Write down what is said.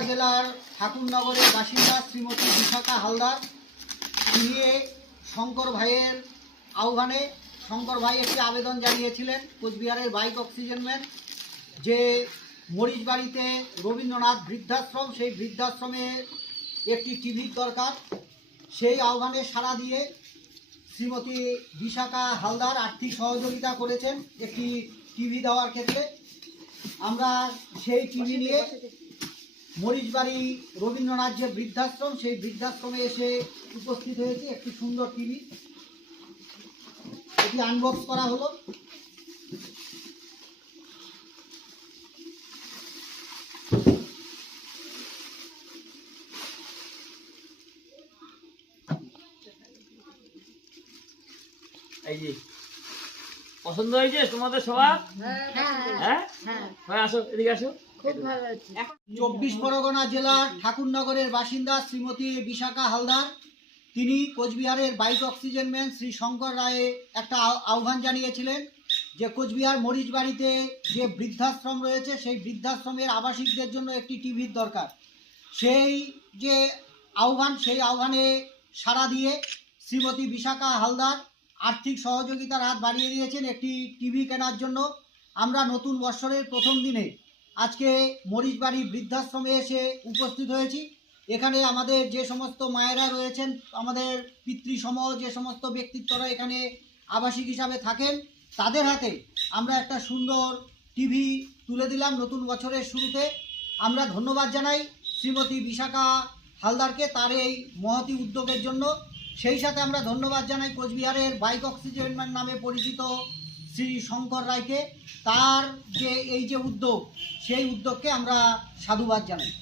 বাঁকুড়া জেলার ঠাকুরনগরের বাসিন্দা শ্রীমতী বিশাখা হালদার। তিনি শঙ্কর ভাইয়ের আহ্বানে, শঙ্কর ভাই একটি আবেদন জানিয়েছিলেন, কোচবিহারের বাইক অক্সিজেন ম্যান, যে মরিচবাড়িতে রবীন্দ্রনাথ বৃদ্ধাশ্রম, সেই বৃদ্ধাশ্রমে একটি টিভির দরকার। সেই আহ্বানে সাড়া দিয়ে শ্রীমতী বিশাখা হালদার আর্থিক সহযোগিতা করেছেন একটি টিভি দেওয়ার ক্ষেত্রে। আমরা সেই টিভি নিয়ে মরিচবাড়ি রবীন্দ্রনাথ যে বৃদ্ধাশ্রম, সেই বৃদ্ধাশ্রমে এসে উপস্থিত হয়েছে একটি সুন্দর টিভি। এটি আনবক্স করা হলো। এই যে পছন্দ হয়েছে? তোমাদের সবার? হ্যাঁ হ্যাঁ? আসো এদিকে আসো। চব্বিশ পরগনা জেলার ঠাকুরনগরের বাসিন্দা শ্রীমতী বিশাখা হালদার। তিনি কোচবিহারের bike oxygen man Shri Shankar রায়ে একটা আহ্বান জানিয়েছিলেন যে কোচবিহার মরিচবাড়িতে যে বৃদ্ধাশ্রম রয়েছে সেই বৃদ্ধাশ্রমের আবাসিকদের জন্য একটি টিভির দরকার। সেই যে আহ্বান সেই আহ্বানে সাড়া দিয়ে শ্রীমতী বিশাখা হালদার আর্থিক সহযোগিতার হাত বাড়িয়ে দিয়েছেন একটি টিভি কেনার জন্য। আমরা নতুন বৎসরের প্রথম দিনে আজকে মরিচবাড়ি বৃদ্ধাশ্রমে এসে উপস্থিত হয়েছি। এখানে আমাদের যে সমস্ত মায়েরা রয়েছেন, আমাদের পিতৃসম যে সমস্ত ব্যক্তিত্বরা এখানে আবাসিক হিসাবে থাকেন, তাদের হাতে আমরা একটা সুন্দর টিভি তুলে দিলাম নতুন বছরের শুরুতে। আমরা ধন্যবাদ জানাই শ্রীমতী বিশাখা হালদারকে তার এই মহতি উদ্যোগের জন্য। সেই সাথে আমরা ধন্যবাদ জানাই কোচবিহারের বাইক অক্সিজেন নামে পরিচিত শ্রী শঙ্কর রায়কে। তার যে, এই যে উদ্যোগ, সেই উদ্যোগকে আমরা সাধুবাদ জানাই।